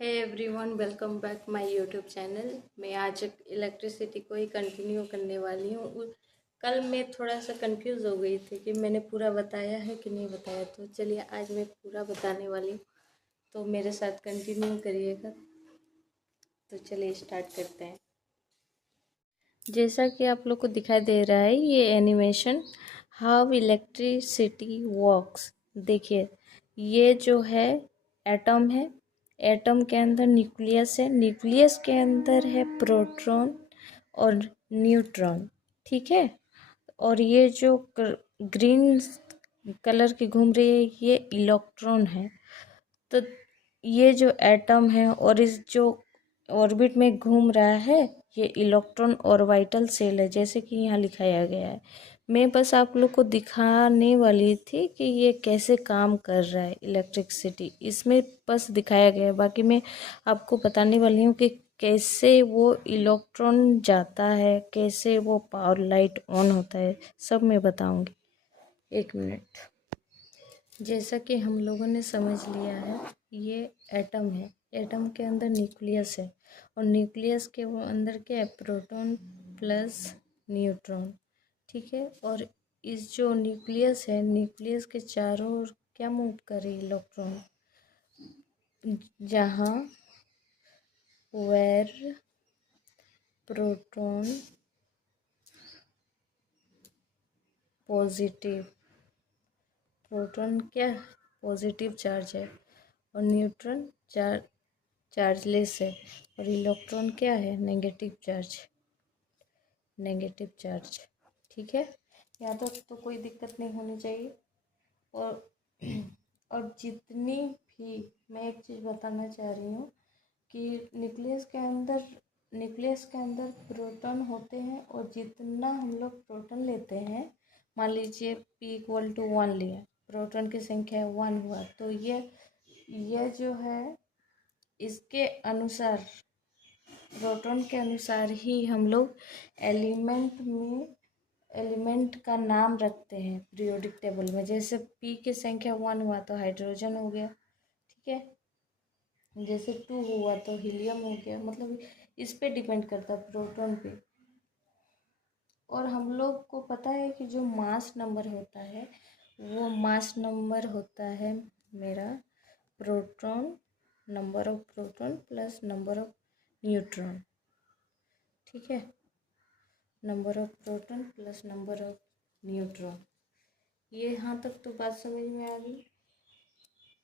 Hey everyone, welcome back my YouTube channel. मैं आज electricity को ही कंटिन्यू करने वाली हूँ। कल मैं थोड़ा सा कंफ्यूज हो गई थी कि मैंने पूरा बताया है कि नहीं बताया, तो चलिए आज मैं पूरा बताने वाली हूँ, तो मेरे साथ कंटिन्यू करिएगा। तो चलिए स्टार्ट करते हैं। जैसा कि आप लोग को दिखाई दे रहा है, ये एनिमेशन हाउ इलेक्ट्रिसिटी वर्क्स। देखिए, ये जो है एटम है, एटम के अंदर न्यूक्लियस है, न्यूक्लियस के अंदर है प्रोटॉन और न्यूट्रॉन। ठीक है। और ये जो ग्रीन कलर की घूम रही है, ये इलेक्ट्रॉन है। तो ये जो एटम है और इस जो ऑर्बिट में घूम रहा है, ये इलेक्ट्रॉन ऑर्बिटल सेल है, जैसे कि यहाँ लिखाया गया है। मैं बस आप लोग को दिखाने वाली थी कि ये कैसे काम कर रहा है इलेक्ट्रिसिटी, इसमें बस दिखाया गया है। बाकी मैं आपको बताने वाली हूँ कि कैसे वो इलेक्ट्रॉन जाता है, कैसे वो पावर लाइट ऑन होता है, सब मैं बताऊँगी। एक मिनट। जैसा कि हम लोगों ने समझ लिया है, ये एटम है, एटम के अंदर न्यूक्लियस है, और न्यूक्लियस के वो अंदर क्या है, प्रोटॉन प्लस न्यूट्रॉन। ठीक है। और इस जो न्यूक्लियस है, न्यूक्लियस के चारों ओर क्या मूव कर रही है, इलेक्ट्रॉन। जहाँ वेर प्रोटॉन पॉजिटिव, प्रोटॉन क्या पॉजिटिव चार्ज है, और न्यूट्रॉन चार्जलेस है, और इलेक्ट्रॉन क्या है, नेगेटिव चार्ज, नेगेटिव चार्ज। ठीक है। यहाँ तक तो कोई दिक्कत नहीं होनी चाहिए। और और जितनी भी, मैं एक चीज़ बताना चाह रही हूँ कि न्यूक्लियस के अंदर प्रोटॉन होते हैं, और जितना हम लोग प्रोटॉन लेते हैं, मान लीजिए P=1 लिया, प्रोटॉन की संख्या 1 हुआ, तो ये जो है, इसके अनुसार, प्रोटॉन के अनुसार ही हम लोग एलिमेंट का नाम रखते हैं पीरियोडिक टेबल में। जैसे P की संख्या 1 हुआ तो हाइड्रोजन हो गया। ठीक है। जैसे 2 हुआ तो हीलियम हो गया। मतलब इस पे डिपेंड करता है, प्रोटॉन पे। और हम लोग को पता है कि जो मास नंबर होता है, वो मास नंबर होता है मेरा proton, number of proton plus number of neutron. ठीक है। Number of proton plus number of neutron. ये यहाँ तक तो बात समझ में आ गई।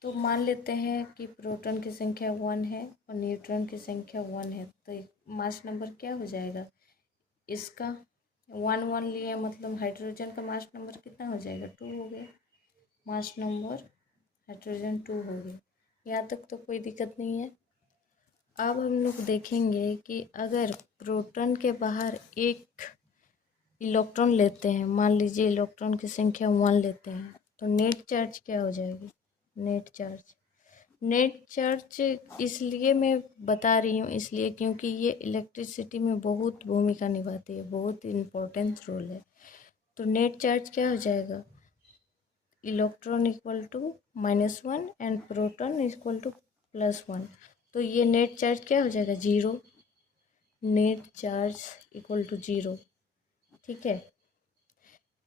तो मान लेते हैं कि प्रोटॉन की संख्या 1 है और न्यूट्रॉन की संख्या 1 है, तो मास नंबर क्या हो जाएगा इसका, 1 लिए, मतलब हाइड्रोजन का मास नंबर कितना हो जाएगा, 2 हो गया। मास नंबर हाइड्रोजन 2 हो गया। यहाँ तक तो कोई दिक्कत नहीं है। अब हम लोग देखेंगे कि अगर प्रोटॉन के बाहर एक इलेक्ट्रॉन लेते हैं, मान लीजिए इलेक्ट्रॉन की संख्या 1 लेते हैं, तो नेट चार्ज क्या हो जाएगी, नेट चार्ज इसलिए मैं बता रही हूँ, इसलिए क्योंकि ये इलेक्ट्रिसिटी में बहुत भूमिका निभाती है, बहुत इम्पोर्टेंट रोल है। तो नेट चार्ज क्या हो जाएगा, electron equal to -1 and proton equal to +1। तो ये नेट चार्ज क्या हो जाएगा, 0। Net charge equal to 0। ठीक है।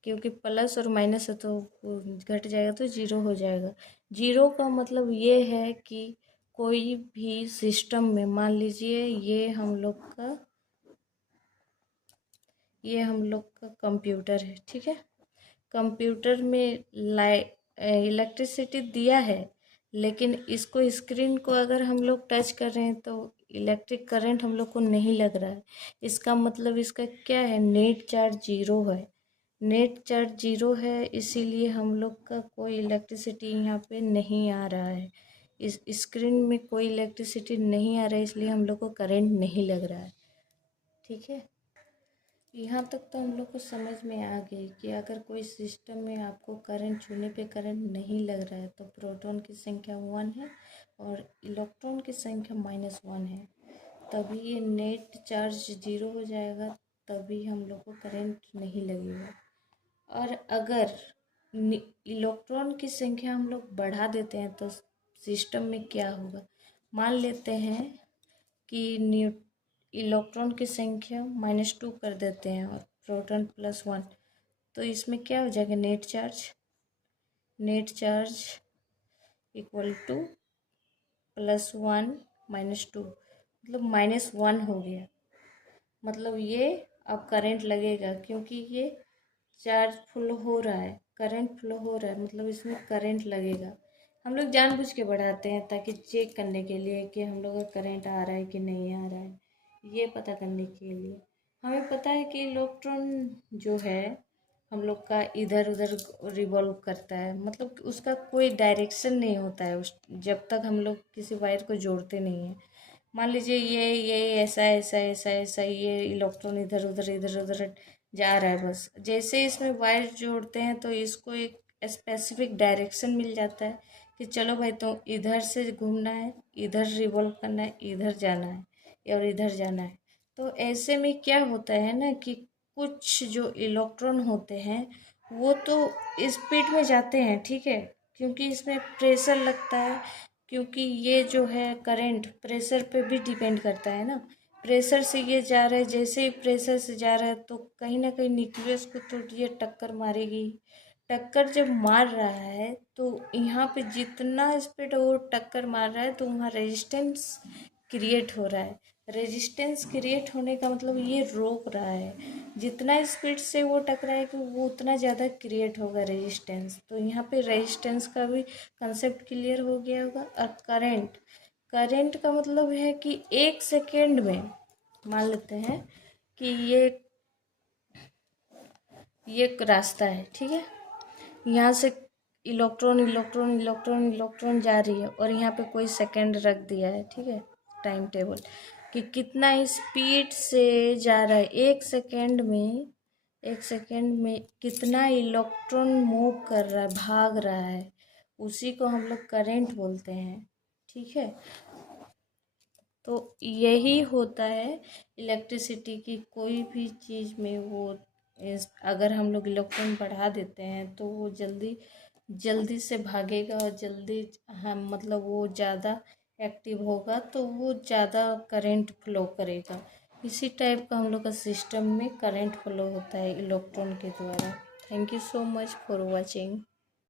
क्योंकि प्लस और माइनस है तो घट जाएगा, तो 0 हो जाएगा। 0 का मतलब ये है कि कोई भी सिस्टम में, मान लीजिए ये हम लोग का कंप्यूटर है। ठीक है। कंप्यूटर में इलेक्ट्रिसिटी दिया है, लेकिन इसको, स्क्रीन को अगर हम लोग टच कर रहे हैं तो इलेक्ट्रिक करंट हम लोग को नहीं लग रहा है। इसका मतलब इसका क्या है, नेट चार्ज 0 है। नेट चार्ज 0 है, इसीलिए हम लोग का कोई इलेक्ट्रिसिटी यहाँ पे नहीं आ रहा है। इस स्क्रीन में कोई इलेक्ट्रिसिटी नहीं आ रहा है, इसलिए हम लोग को करंट नहीं लग रहा है। ठीक है। यहाँ तक तो हम लोग को समझ में आ गई कि अगर कोई सिस्टम में आपको करंट छूने पे करंट नहीं लग रहा है, तो प्रोटॉन की संख्या 1 है और इलेक्ट्रॉन की संख्या -1 है, तभी ये नेट चार्ज 0 हो जाएगा, तभी हम लोग को करंट नहीं लगेगा। और अगर इलेक्ट्रॉन की संख्या हम लोग बढ़ा देते हैं, तो सिस्टम में क्या होगा, मान लेते हैं कि न्यू इलेक्ट्रॉन की संख्या -2 कर देते हैं और प्रोटॉन +1, तो इसमें क्या हो जाएगा, नेट चार्ज इक्वल टू +1 -2, मतलब -1 हो गया। मतलब ये अब करंट लगेगा क्योंकि ये चार्ज फुल हो रहा है, करंट फ्लो हो रहा है, मतलब इसमें करंट लगेगा। हम लोग जानबूझ के बढ़ाते हैं ताकि चेक करने के लिए कि हम लोग का करंट आ रहा है कि नहीं आ रहा है, ये पता करने के लिए। हमें पता है कि इलेक्ट्रॉन जो है हम लोग का इधर उधर रिवॉल्व करता है, मतलब कि उसका कोई डायरेक्शन नहीं होता है उस जब तक हम लोग किसी वायर को जोड़ते नहीं हैं। मान लीजिए ये ऐसा ऐसा ऐसा ऐसा ये इलेक्ट्रॉन इधर उधर जा रहा है, बस जैसे इसमें वायर जोड़ते हैं तो इसको एक स्पेसिफिक डायरेक्शन मिल जाता है कि चलो भाई तो इधर से घूमना है, इधर रिवॉल्व करना है, इधर जाना है और इधर जाना है। तो ऐसे में क्या होता है ना कि कुछ जो इलेक्ट्रॉन होते हैं वो तो स्पीड में जाते हैं, ठीक है, क्योंकि इसमें प्रेशर लगता है, क्योंकि ये जो है करंट प्रेशर पे भी डिपेंड करता है ना। प्रेशर से ये जा रहा है, जैसे ही प्रेशर से जा रहा है तो कहीं ना कहीं न्यूक्लियस को तो ये टक्कर मारेगी। टक्कर जब मार रहा है तो यहाँ पे जितना स्पीड वो टक्कर मार रहा है तो वहाँ रेजिस्टेंस क्रिएट हो रहा है। रेजिस्टेंस क्रिएट होने का मतलब ये रोक रहा है, जितना स्पीड से वो टकराएगा वो उतना ज़्यादा क्रिएट होगा रेजिस्टेंस। तो यहाँ पे रेजिस्टेंस का भी कंसेप्ट क्लियर हो गया होगा। और करंट, करंट का मतलब है कि 1 सेकेंड में, मान लेते हैं कि ये एक रास्ता है, ठीक है, यहाँ से इलेक्ट्रॉन इलेक्ट्रॉन इलेक्ट्रॉन इलेक्ट्रॉन जा रही है और यहाँ पे कोई सेकंड रख दिया है, ठीक है, टाइम टेबल कि कितना स्पीड से जा रहा है 1 सेकेंड में, 1 सेकेंड में कितना इलेक्ट्रॉन मूव कर रहा है, भाग रहा है, उसी को हम लोग करंट बोलते हैं, ठीक है। तो यही होता है इलेक्ट्रिसिटी की कोई भी चीज़ में, वो अगर हम लोग इलेक्ट्रॉन बढ़ा देते हैं तो वो जल्दी जल्दी से भागेगा और जल्दी, हम मतलब वो ज़्यादा एक्टिव होगा तो वो ज़्यादा करंट फ्लो करेगा। इसी टाइप का हम लोग का सिस्टम में करंट फ्लो होता है इलेक्ट्रॉन के द्वारा। Thank you so much for watching.